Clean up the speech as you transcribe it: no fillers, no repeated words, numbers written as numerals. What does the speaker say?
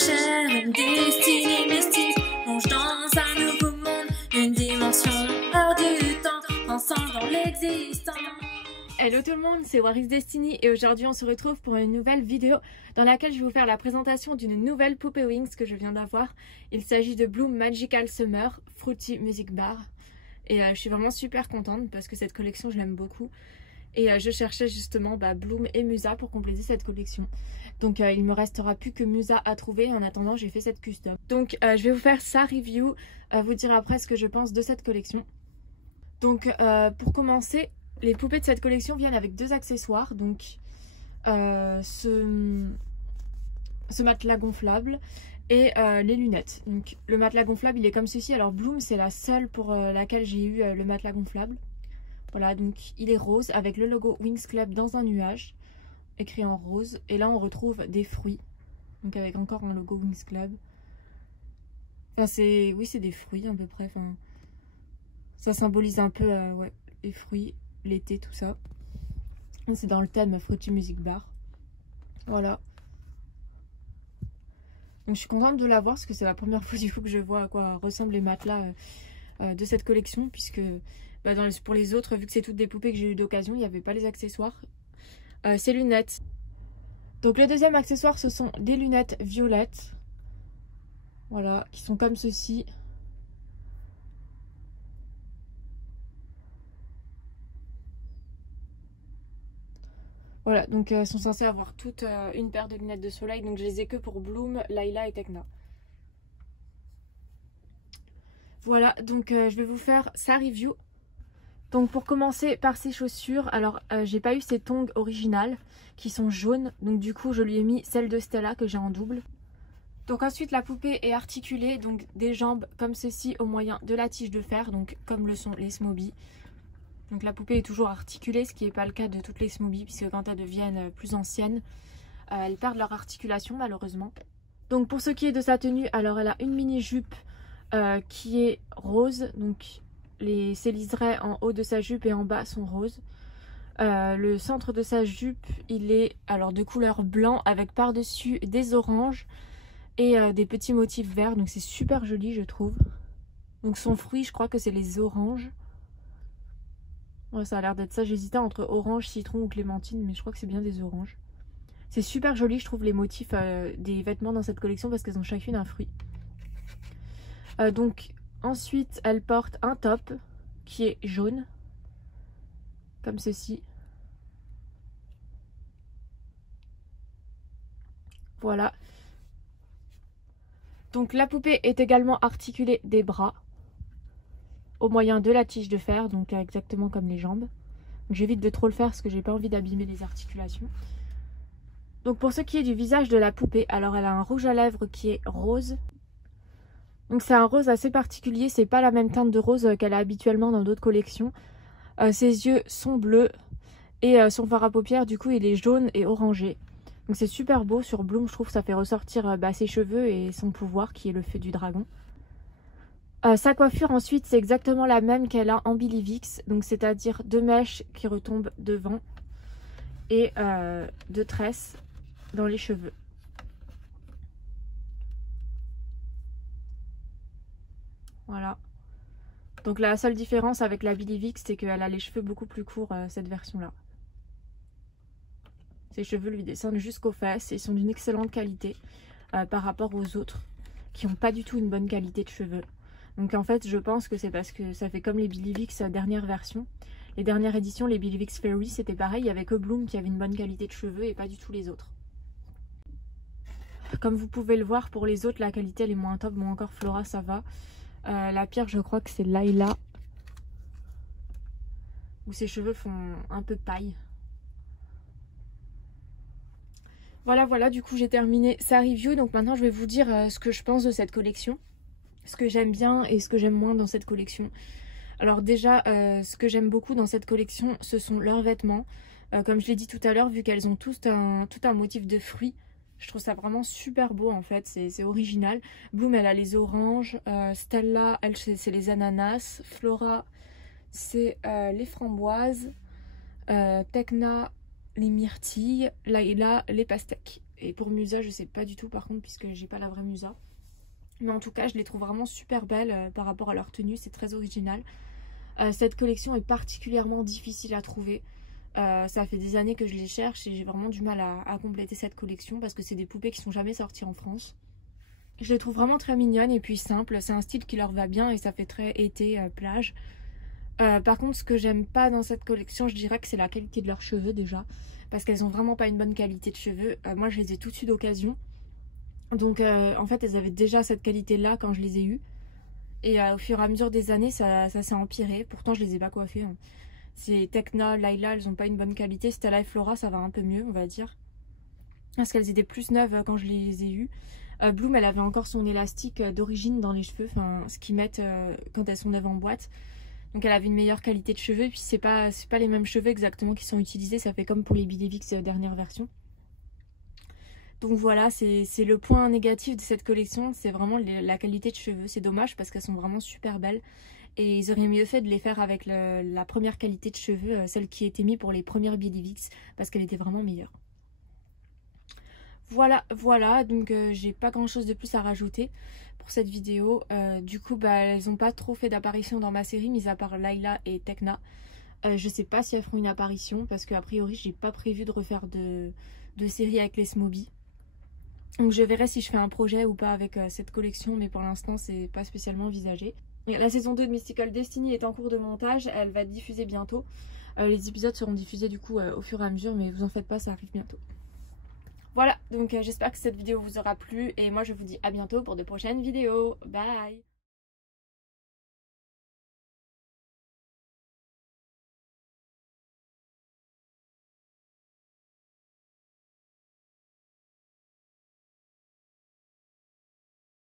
légère, une destinée mystique, plonge dans un nouveau monde, une dimension hors du temps, ensemble dans l'existence. Hello tout le monde, c'est Waris Destiny et aujourd'hui on se retrouve pour une nouvelle vidéo dans laquelle je vais vous faire la présentation d'une nouvelle poupée Wings que je viens d'avoir. Il s'agit de Bloom Magical Summer Fruity Music Bar et je suis vraiment super contente parce que cette collection je l'aime beaucoup et je cherchais justement Bloom et Musa pour compléter cette collection. Donc il me restera plus que Musa à trouver. En attendant j'ai fait cette custom. Donc je vais vous faire sa review, vous dire après ce que je pense de cette collection. Donc pour commencer, les poupées de cette collection viennent avec deux accessoires, donc ce matelas gonflable et les lunettes. Donc le matelas gonflable il est comme ceci. Alors Bloom c'est la seule pour laquelle j'ai eu le matelas gonflable. Voilà, donc il est rose avec le logo Wings Club dans un nuage, écrit en rose. Et là on retrouve des fruits, donc avec encore un logo Wings Club. Enfin c'est des fruits à peu près. Enfin, ça symbolise un peu ouais, les fruits, l'été, tout ça. C'est dans le thème Fruity Music Bar. Voilà. Donc je suis contente de l'avoir parce que c'est la première fois du coup que je vois à quoi ressemblent les matelas de cette collection, puisque pour les autres, vu que c'est toutes des poupées que j'ai eu d'occasion, il n'y avait pas les accessoires. Ces lunettes. Donc le deuxième accessoire, ce sont des lunettes violettes. Voilà, qui sont comme ceci. Voilà, donc elles sont censées avoir toutes une paire de lunettes de soleil. Donc je les ai que pour Bloom, Layla et Tekna. Voilà, donc je vais vous faire sa review. Donc pour commencer par ses chaussures, alors j'ai pas eu ses tongs originales qui sont jaunes. Donc du coup je lui ai mis celle de Stella que j'ai en double. Donc ensuite la poupée est articulée, donc des jambes comme ceci au moyen de la tige de fer, donc comme le sont les Smobies. Donc la poupée est toujours articulée, ce qui n'est pas le cas de toutes les Smobies, puisque quand elles deviennent plus anciennes, elles perdent leur articulation malheureusement. Donc pour ce qui est de sa tenue, alors elle a une mini jupe qui est rose, donc ses liserés en haut de sa jupe et en bas sont roses. Le centre de sa jupe il est alors de couleur blanc avec par-dessus des oranges et des petits motifs verts, donc c'est super joli je trouve. Donc son fruit je crois que c'est les oranges. Ouais, ça a l'air d'être ça, j'hésitais entre orange, citron ou clémentine, mais je crois que c'est bien des oranges. C'est super joli je trouve les motifs des vêtements dans cette collection parce qu'elles ont chacune un fruit. Donc ensuite elle porte un top qui est jaune, comme ceci. Voilà. Donc la poupée est également articulée des bras au moyen de la tige de fer, donc exactement comme les jambes. J'évite de trop le faire parce que j'ai pas envie d'abîmer les articulations. Donc pour ce qui est du visage de la poupée, alors elle a un rouge à lèvres qui est rose. Donc c'est un rose assez particulier, c'est pas la même teinte de rose qu'elle a habituellement dans d'autres collections. Ses yeux sont bleus et son fard à paupières du coup il est jaune et orangé. Donc c'est super beau sur Bloom, je trouve que ça fait ressortir ses cheveux et son pouvoir qui est le feu du dragon. Sa coiffure ensuite c'est exactement la même qu'elle a en Billy Vix, donc c'est-à-dire deux mèches qui retombent devant et deux tresses dans les cheveux. Voilà. Donc la seule différence avec la Billy Vix c'est qu'elle a les cheveux beaucoup plus courts cette version là. Ses cheveux lui descendent jusqu'aux fesses et sont d'une excellente qualité par rapport aux autres qui n'ont pas du tout une bonne qualité de cheveux. Donc en fait je pense que c'est parce que ça fait comme les Billy Vix dernière version. Les dernières éditions, les Billy Vix Fairy c'était pareil, il n'y avait que Bloom qui avait une bonne qualité de cheveux et pas du tout les autres. Comme vous pouvez le voir pour les autres la qualité elle est moins top, bon encore Flora ça va. La pire je crois que c'est Layla où ses cheveux font un peu paille. Voilà, du coup j'ai terminé sa review, donc maintenant je vais vous dire ce que je pense de cette collection, ce que j'aime bien et ce que j'aime moins dans cette collection. Alors déjà, ce que j'aime beaucoup dans cette collection, ce sont leurs vêtements. Comme je l'ai dit tout à l'heure, vu qu'elles ont tout un motif de fruits, je trouve ça vraiment super beau en fait, c'est original. Bloom elle a les oranges, Stella elle c'est les ananas, Flora c'est les framboises, Tekna les myrtilles, Layla les pastèques. Et pour Musa, je sais pas du tout par contre, puisque j'ai pas la vraie Musa. Mais en tout cas, je les trouve vraiment super belles par rapport à leur tenue, c'est très original. Cette collection est particulièrement difficile à trouver. Ça fait des années que je les cherche et j'ai vraiment du mal à compléter cette collection parce que c'est des poupées qui sont jamais sorties en France. Je les trouve vraiment très mignonnes et puis simples. C'est un style qui leur va bien et ça fait très été, plage. Par contre, ce que j'aime pas dans cette collection, je dirais que c'est la qualité de leurs cheveux déjà. Parce qu'elles ont vraiment pas une bonne qualité de cheveux. Moi, je les ai tout de suite d'occasion. Donc, en fait, elles avaient déjà cette qualité-là quand je les ai eues. Et au fur et à mesure des années, ça s'est empiré. Pourtant, je les ai pas coiffées. Hein. C'est Tekna, Layla, elles ont pas une bonne qualité. Stella et Flora, ça va un peu mieux, on va dire. Parce qu'elles étaient plus neuves quand je les ai eues. Bloom, elle avait encore son élastique d'origine dans les cheveux. Enfin, ce qu'ils mettent quand elles sont neuves en boîte. Donc elle avait une meilleure qualité de cheveux. Et puis c'est pas les mêmes cheveux exactement qui sont utilisés. Ça fait comme pour les Bidevix dernière version. Donc voilà, c'est le point négatif de cette collection, c'est vraiment la qualité de cheveux. C'est dommage parce qu'elles sont vraiment super belles. Et ils auraient mieux fait de les faire avec la première qualité de cheveux, celle qui était mise pour les premières Bidevix, parce qu'elle était vraiment meilleure. Voilà, donc j'ai pas grand chose de plus à rajouter pour cette vidéo. Du coup, elles ont pas trop fait d'apparition dans ma série, mis à part Layla et Tekna. Je sais pas si elles feront une apparition, parce qu'a priori, j'ai pas prévu de refaire de série avec les Smoby. Donc je verrai si je fais un projet ou pas avec cette collection, mais pour l'instant c'est pas spécialement envisagé. La saison 2 de Mystical Destiny est en cours de montage, elle va être diffusée bientôt. Les épisodes seront diffusés du coup au fur et à mesure, mais vous en faites pas, ça arrive bientôt. Voilà, donc j'espère que cette vidéo vous aura plu et moi je vous dis à bientôt pour de prochaines vidéos. Bye!